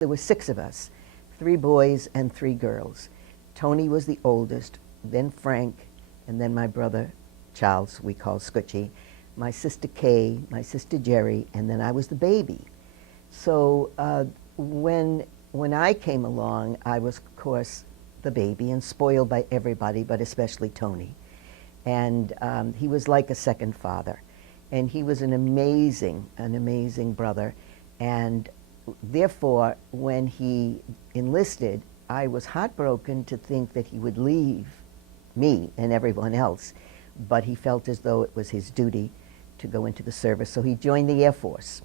There were 6 of us, 3 boys and 3 girls. Tony was the oldest, then Frank, and then my brother Charles, we call Scutchy, my sister Kay, my sister Jerry, and then I was the baby. So when I came along, I was, of course, the baby and spoiled by everybody, but especially Tony. And he was like a second father. And he was an amazing brother. And therefore, when he enlisted, I was heartbroken to think that he would leave me and everyone else, but he felt as though it was his duty to go into the service. So he joined the Air Force.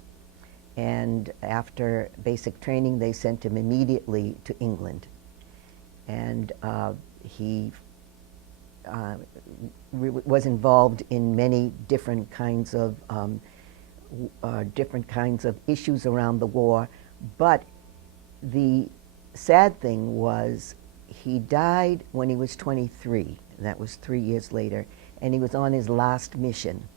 And after basic training, they sent him immediately to England. And he was involved in many different kinds of issues around the war. But the sad thing was he died when he was 23. That was 3 years later. And he was on his last mission.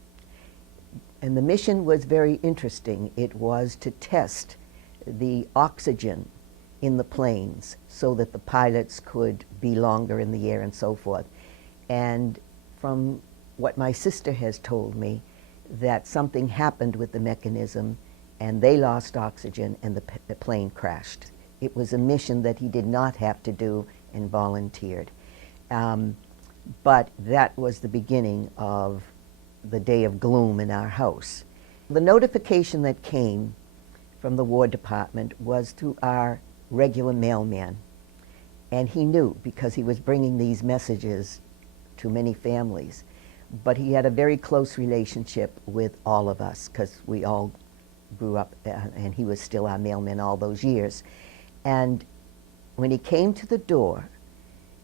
And the mission was very interesting. It was to test the oxygen in the planes so that the pilots could be longer in the air and so forth. And from what my sister has told me, that something happened with the mechanism and they lost oxygen and the plane crashed. It was a mission that he did not have to do and volunteered. But that was the beginning of the day of gloom in our house. The notification that came from the War Department was through our regular mailman. And he knew because he was bringing these messages to many families. But he had a very close relationship with all of us because we all grew up and he was still our mailman all those years. And when he came to the door,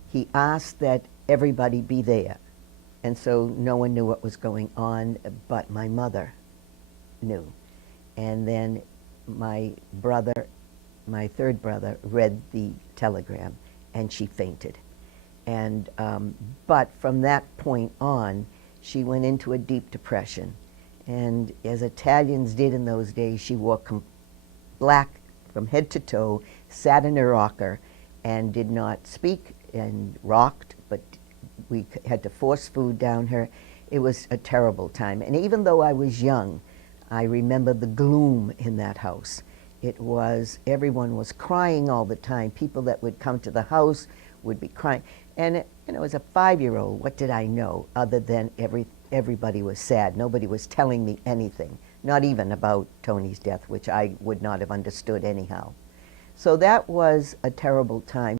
he asked that everybody be there. And so no one knew what was going on, but my mother knew. And then my brother, my third brother, read the telegram and she fainted. And but from that point on, she went into a deep depression. And as Italians did in those days, she wore black from head to toe, sat in a rocker, and did not speak and rocked, but we had to force food down her. It was a terrible time. And even though I was young, I remember the gloom in that house. It was, everyone was crying all the time. People that would come to the house would be crying. And you know, as a 5-year-old, what did I know other than everybody was sad. Nobody was telling me anything, not even about Tony's death, which I would not have understood anyhow. So that was a terrible time.